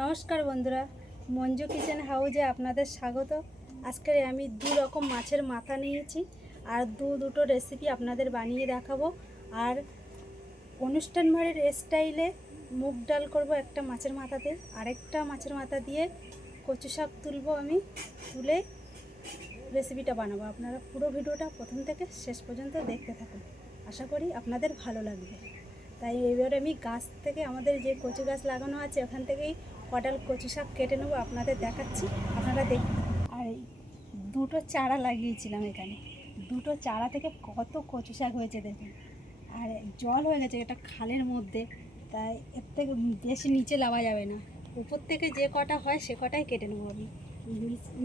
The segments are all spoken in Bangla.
নমস্কার বন্ধুরা, মঞ্জু কিচেন হাউজে আপনাদের স্বাগত। আজকের আমি দু রকম মাছের মাথা নিয়েছি আর দু দুটো রেসিপি আপনাদের বানিয়ে দেখাবো। আর অনুষ্ঠান বাড়ির স্টাইলে মুগ ডাল করব একটা মাছের মাথাতে, আরেকটা মাছের মাথা দিয়ে কচু শাক তুলবো আমি, তুলে রেসিপিটা বানাবো। আপনারা পুরো ভিডিওটা প্রথম থেকে শেষ পর্যন্ত দেখতে থাকুন। আশা করি আপনাদের ভালো লাগবে। তাই এবারে আমি গাছ থেকে আমাদের যে কচু গাছ লাগানো আছে, ওখান থেকেই কটাল কচু শাক কেটে নেব, আপনাদের দেখাচ্ছি, আপনারা দেখুন। আর দুটো চারা লাগিয়েছিলাম এখানে। দুটো চারা থেকে কত কচু শাক হয়েছে দেখুন। আর জল হয়ে গেছে এটা খালের মধ্যে, তাই এর থেকে বেশি নিচে লাভা যাবে না। উপর থেকে যে কটা হয় সে কটাই কেটে নেব আমি।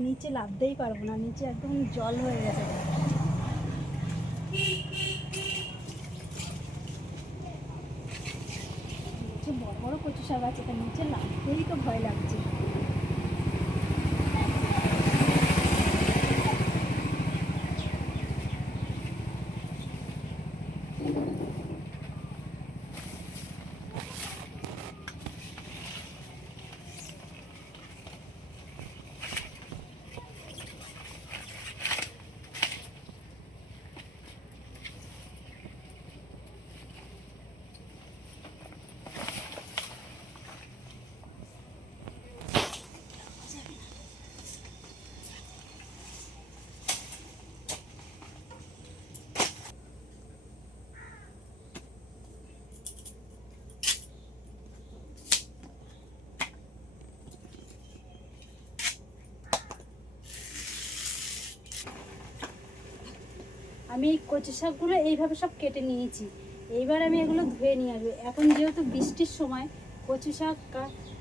নিচে লাভতেই পারব না, নিচে একদম জল হয়ে গেছে নিচে বড় কচু শাক আছে তার নিচে লাভতেই তো ভয় লাগছে। আমি এই কচু শাকগুলো এইভাবে সব কেটে নিয়েছি। এইবার আমি এগুলো ধুয়ে নিয়ে আসব। এখন যেহেতু বৃষ্টির সময় কচু শাক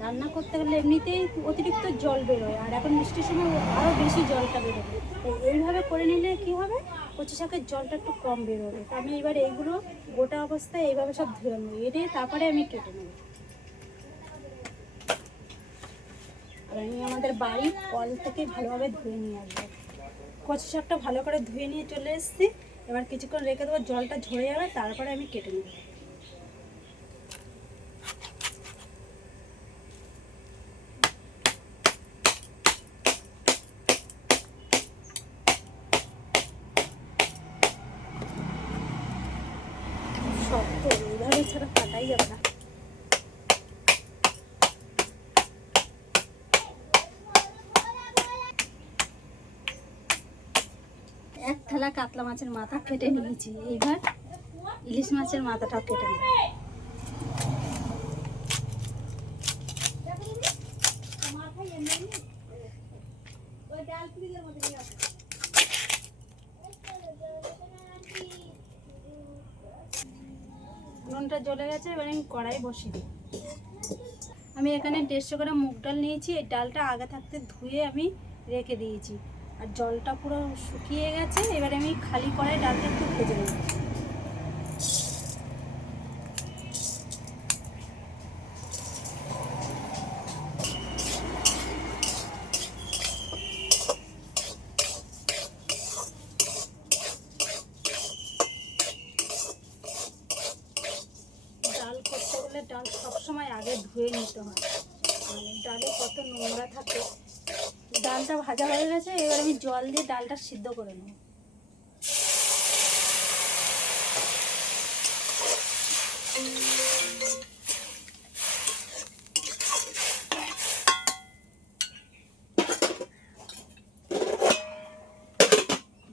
রান্না করতে গেলে এমনিতেই অতিরিক্ত জল বেরোয়, আর এখন বৃষ্টির সময় আরও বেশি জলটা বেরোবে তো এইভাবে করে নিলে কি হবে? কচু শাকের জলটা একটু কম বেরোবে। তো আমি এবার এইগুলো গোটা অবস্থায় এইভাবে সব ধুয়ে নেব। এনে তারপরে আমি কেটে নেব। আর আমি আমাদের বাড়ির কল থেকে ভালোভাবে ধুয়ে নিয়ে আসব। কচু শাকটা ভালো করে ধুয়ে নিয়ে চলে এসেছি। এবার কিছুক্ষণ রেখে দেবো, জলটা ঝরে যাবে, তারপরে আমি কেটে নেব শক্ত এইভাবে ছাড়া কাটাই যাবে না থালা কাতলা মাছের মাথা কেটে নিয়েছি। এইবার ইলিশ মাছের মাথাটা কেটে নেব। নুনটা জ্বলে গেছে, এবার আমি কড়াই বসিয়ে দিই। আমি এখানে দেড়শো গ্রাম মুগ ডাল নিয়েছি, এই ডালটা আগে থাকতে ধুয়ে আমি রেখে দিয়েছি। আর জলটা পুরো শুকিয়ে গেছে, এবারে আমি খালি কড়াই ডালটা একটু ভেজে নেব। ডাল সবসময় আগে ধুয়ে নিতে হয়। মানে ডালে কত নোংরা থাকে ডালটা ভাজা হয়ে গেছে, এবার আমি জল দিয়ে ডালটা সিদ্ধ করে নেব।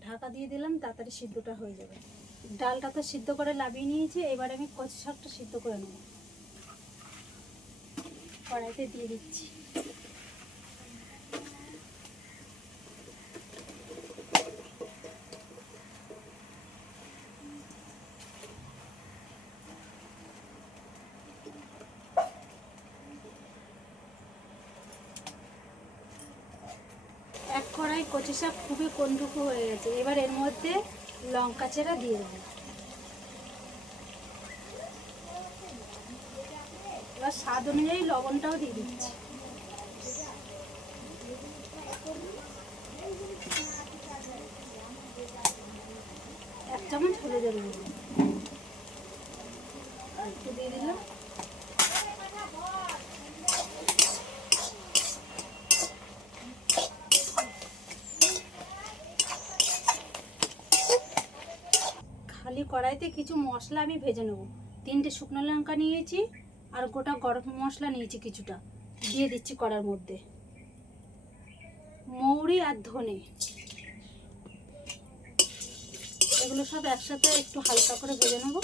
ঢাকা দিয়ে দিলাম, তাড়াতাড়ি সিদ্ধটা হয়ে যাবে। ডালটা তো সিদ্ধ করে লাভিয়ে নিয়েছি, এবার আমি কচু শাকটা সিদ্ধ করে নেব। কড়াইতে দিয়ে দিচ্ছি এক কড়াই কচু শাক খুবই কন্টুকু হয়ে গেছে। এবার এর মধ্যে লঙ্কা চেরা দিয়ে দেবো। এবার স্বাদ অনুযায়ী লবণটাও দিয়ে দিচ্ছি। এক চামচ হলুদের গুঁড়ো। একটু দিয়ে দিলাম। কড়াইতে কিছু মশলা আমি ভেজে নেব। তিনটে শুকনো লঙ্কা নিয়েছি আর গোটা গরম মশলা নিয়েছি কিছুটা। দিয়ে দিচ্ছি কড়ার মধ্যে। মৌরি আর ধনে। এগুলো সব একসাথে একটু হালকা করে ভেজে নেব।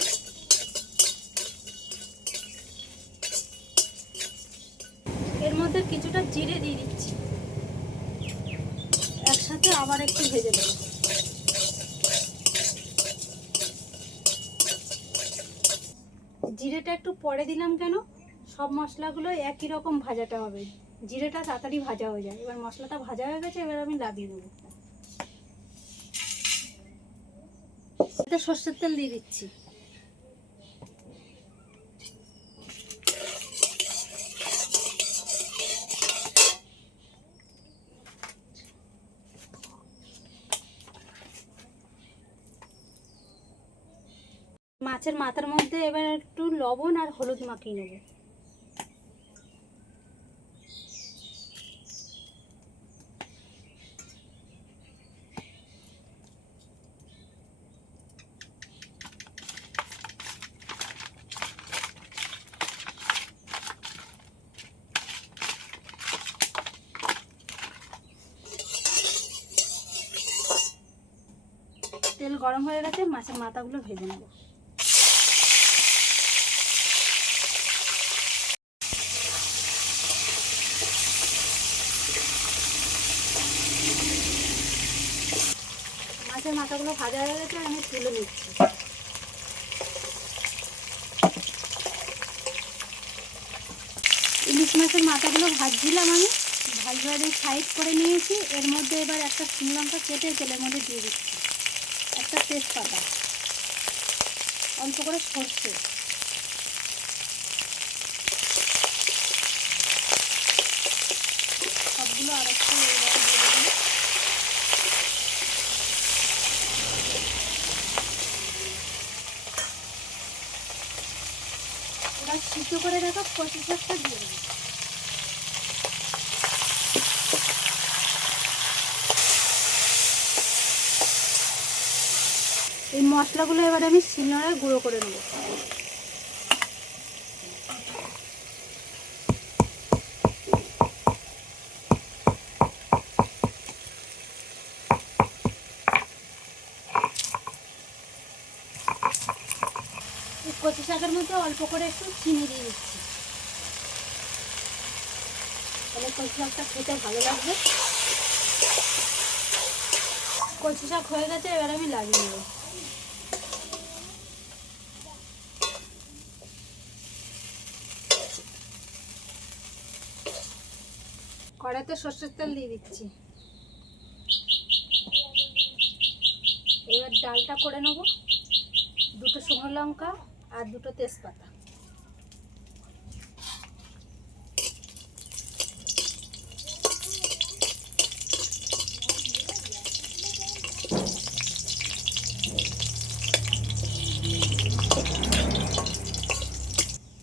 এর মধ্যে কিছুটা জিরে দিয়ে দিচ্ছি। একসাথে আবার একটু ভেজে দেবো জিরেটা একটু পরে দিলাম কেন? সব মশলাগুলো একই রকম ভাজাটা হবে। জিরেটা তাড়াতাড়ি ভাজা হয়ে যায়। এবার মশলাটা ভাজা হয়ে গেছে, এবার আমি লাভিয়ে দেবো। এতে সর্ষের তেল দিয়ে দিচ্ছি। মাছের মাথার মধ্যে এবার লবণ আর হলুদ মাখিয়ে নেব। তেল গরম হয়ে গেছে মাছের মাথাগুলো ভেজে নেব। মাছের মাথাগুলো ভাজা হয়ে গেছে, আমি তুলে নিচ্ছি। ইলিশ মাছের মাথাগুলো ভাজছিলাম আমি ভাজভাজে সাইড করে নিয়েছি। এর মধ্যে এবার একটা লঙ্কা কেটে তেলের মধ্যে দিয়ে দিচ্ছি। একটা তেজপাতা, অল্প করে সর্ষে। সবগুলো আর একটু এইভাবে দিয়ে দেবো। এবার সিদ্ধ করে রাখা পঁচিশ শাকটা দিয়ে দেবো। এই মশলাগুলো এবার আমি শিলনোড়ায় গুঁড়ো করে নেব এই কচি শাকের মধ্যে অল্প করে একটু চিনি দিয়ে দিচ্ছি। তাহলে কচি শাকটা খেতে ভালো লাগবে। কচি শাক হয়ে গেছে, এবার আমি লাগিয়ে নেব। কড়াইতে সর্ষের তেল দিয়ে দিচ্ছি। এবার ডালটা করে নেব। দুটো শুকনো লঙ্কা আর দুটো তেজপাতা।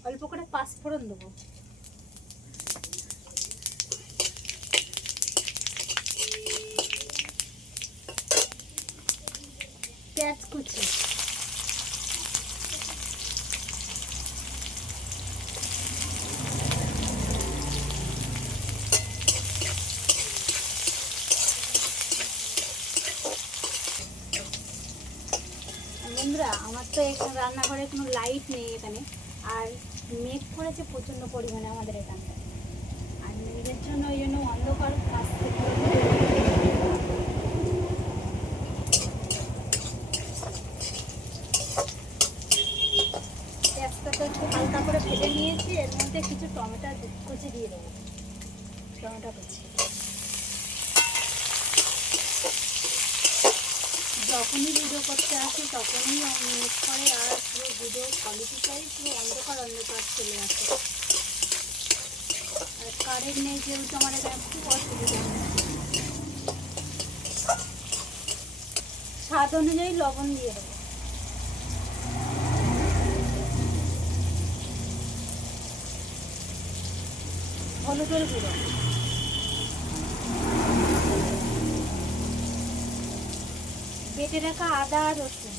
অল্প করে পাঁচ ফোড়ন দেবো পেঁয়াজ কুচি বন্ধুরা আমার তো এখানে রান্নাঘরে কোনো লাইট নেই এখানে। আর মেঘ করেছে প্রচণ্ড পরিমাণে আমাদের এখানটায়। আর মেঘের জন্য ওই জন্য অন্ধকার একটু হালকা করে ভেজে নিয়েছি, এর মধ্যে কিছু টমেটো কুচি দিয়ে দেবো। টমেটো কুচি। যখনই ভিডিও করতে আসি, তখনই মিস করে আর পুরো ভিডিও কোয়ালিটিটাই পুরো অন্ধকার অন্ধকার চলে আসে। আর কারেন্ট নেই যেহেতু আমার এখানে খুব অসুবিধা। স্বাদ অনুযায়ী লবণ দিয়ে দেবো। হলুদের গুঁড়ো। বেটে রাখা আদা আর রসুন।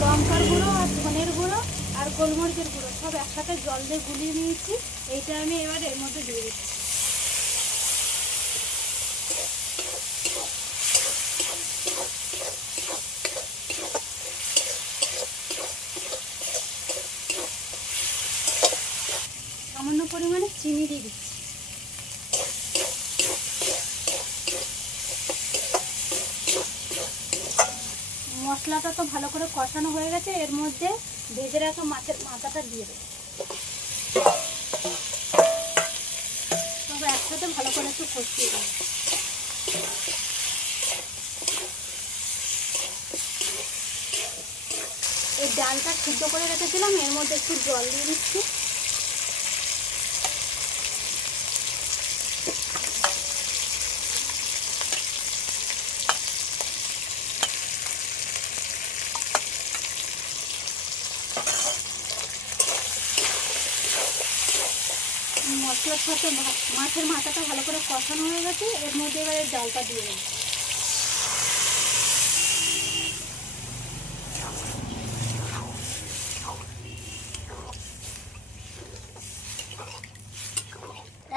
লঙ্কার গুঁড়ো আর ধনের গুঁড়ো আর গোলমরিচের গুঁড়ো সব একসাথে জল দিয়ে গুলিয়ে নিয়েছি। এইটা আমি এবার এর মধ্যে দিয়ে দিচ্ছি। পরিমাণে চিনি দিয়ে দিচ্ছি। মশলাটা তো ভালো করে কষানো হয়ে গেছে, এর মধ্যে ভেজে রাখা মাছের মাথাটা দিয়ে দেবো। তবে একসাথে ভালো করে একটু কষিয়ে দেবো এই ডালটা সিদ্ধ করে রেখেছিলাম, এর মধ্যে একটু জল দিয়ে দিচ্ছি। মশলার সাথে মাছের মাথাটা ভালো করে কষানো হয়ে গেছে, এর মধ্যে এবারে ডালটা দিয়ে দেবো।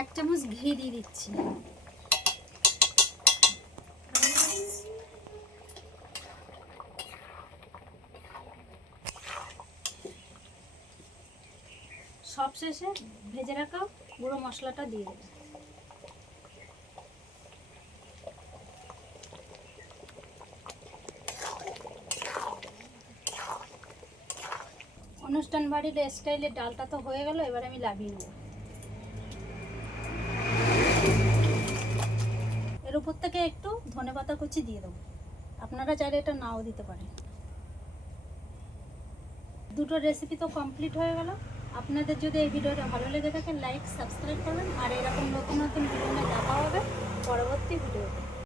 এক চামচ ঘি দিয়ে দিচ্ছি। সব শেষে ভেজে রাখা গুঁড়ো মশলাটা দিয়ে দেবো। অনুষ্ঠান বাড়ির স্টাইলে ডালটা তো হয়ে গেল, এবার আমি লাভিয়ে নেব। এর উপর থেকে একটু ধনে পাতা কুচি দিয়ে দেবো। আপনারা চাইলে এটা নাও দিতে পারেন। দুটো রেসিপি তো কমপ্লিট হয়ে গেল। আপনাদের যদি এই ভিডিওটা ভালো লেগে থাকে লাইক সাবস্ক্রাইব করবেন। আর এরকম নতুন নতুন ভিডিও নিয়ে দেখা হবে পরবর্তী ভিডিওতে।